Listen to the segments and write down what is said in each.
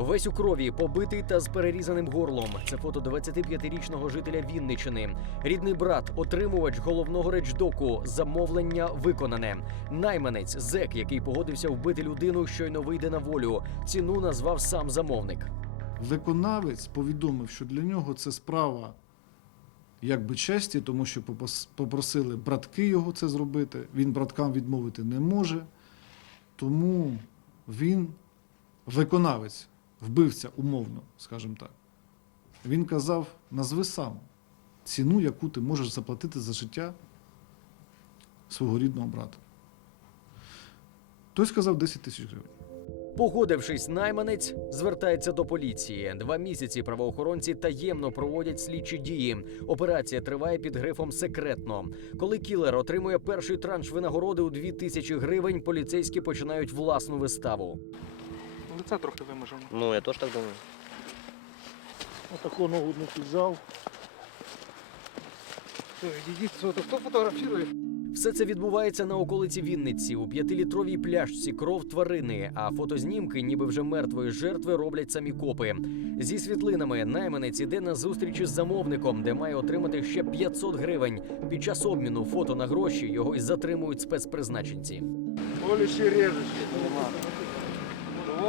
Весь у крові, побитий та з перерізаним горлом. Це фото 25-річного жителя Вінничини. Рідний брат, отримувач головного речдоку. Замовлення виконане. Найманець, зек, який погодився вбити людину, щойно вийде на волю. Ціну назвав сам замовник. Виконавець повідомив, що для нього це справа якби честі, тому що попросили братки його це зробити. Він браткам відмовити не може. Тому він виконавець, вбивця умовно, скажімо так. Він казав: назви сам ціну, яку ти можеш заплатити за життя свого рідного брата. Той сказав 10 тисяч гривень. Погодившись, найманець звертається до поліції. Два місяці правоохоронці таємно проводять слідчі дії. Операція триває під грифом секретно. Коли кілер отримує перший транш винагороди у 2 тисячі гривень, поліцейські починають власну виставу. Лице трохи виможено. Ну, я теж так думаю. Отаку ногу не. Відійдіть, хто фотографує? Все це відбувається на околиці Вінниці у п'ятилітровій пляшці кров тварини. А фотознімки, ніби вже мертвої жертви, роблять самі копи. Зі світлинами найманець іде на зустріч із замовником, де має отримати ще 500 гривень. Під час обміну фото на гроші його й затримують спецпризначенці. Колючі режучі.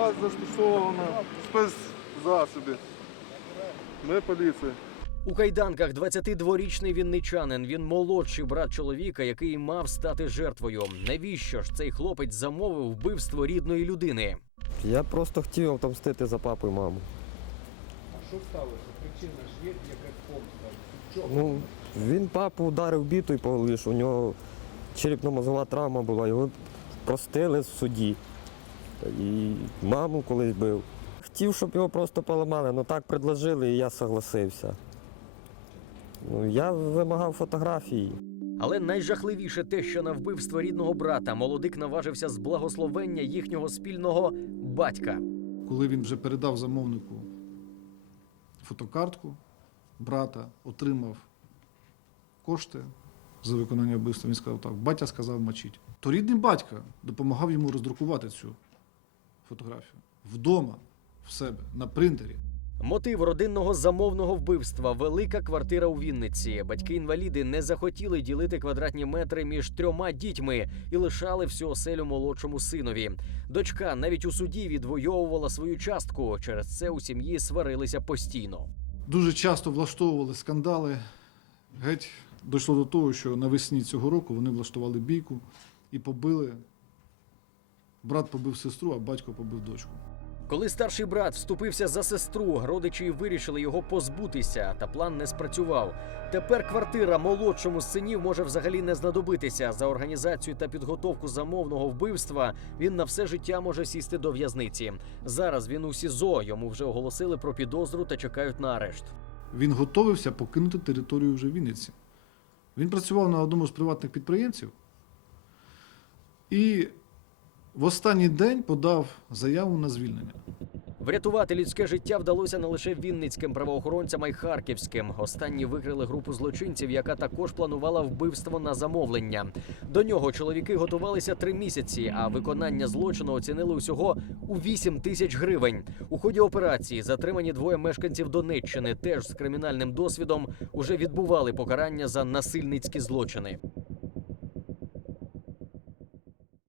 У вас застосовано спецзасоби. Ми поліція. У кайданках 22-річний вінничанин. Він молодший брат чоловіка, який мав стати жертвою. Навіщо ж цей хлопець замовив вбивство рідної людини? Я просто хотів отомстити за папу і маму. А що сталося? Причина ж є якась помста. Ну, він папу ударив бітою по голові, що у нього черепно-мозгова травма була, його простили в суді. І маму колись бив. Хотів, щоб його просто поламали, але так предложили, і я согласився. Ну, я вимагав фотографії. Але найжахливіше те, що на вбивство рідного брата молодик наважився з благословення їхнього спільного батька. коли він вже передав замовнику фотокартку брата, отримав кошти за виконання вбивства, він сказав так, батя сказав мочіть. То рідний батька допомагав йому роздрукувати цю фотографію вдома, в себе, на принтері. Мотив родинного замовного вбивства велика квартира у Вінниці. Батьки-інваліди не захотіли ділити квадратні метри між трьома дітьми і лишали всю оселю молодшому синові. Дочка навіть у суді відвоювала свою частку. Через це у сім'ї сварилися постійно. Дуже часто влаштовували скандали. Геть дійшло до того, що навесні цього року вони влаштували бійку і побили. Брат побив сестру, а батько побив дочку. Коли старший брат вступився за сестру, родичі вирішили його позбутися, та план не спрацював. Тепер квартира молодшому з синів може взагалі не знадобитися. За організацію та підготовку замовного вбивства він на все життя може сісти до в'язниці. Зараз він у СІЗО. Йому вже оголосили про підозру та чекають на арешт. Він готовився покинути територію вже Вінниці. Він працював на одному з приватних підприємців і в останній день подав заяву на звільнення. Врятувати людське життя вдалося не лише вінницьким правоохоронцям, а й харківським. Останні викрили групу злочинців, яка також планувала вбивство на замовлення. До нього чоловіки готувалися три місяці, а виконання злочину оцінили усього у 8 тисяч гривень. У ході операції затримані двоє мешканців Донеччини, теж з кримінальним досвідом, уже відбували покарання за насильницькі злочини.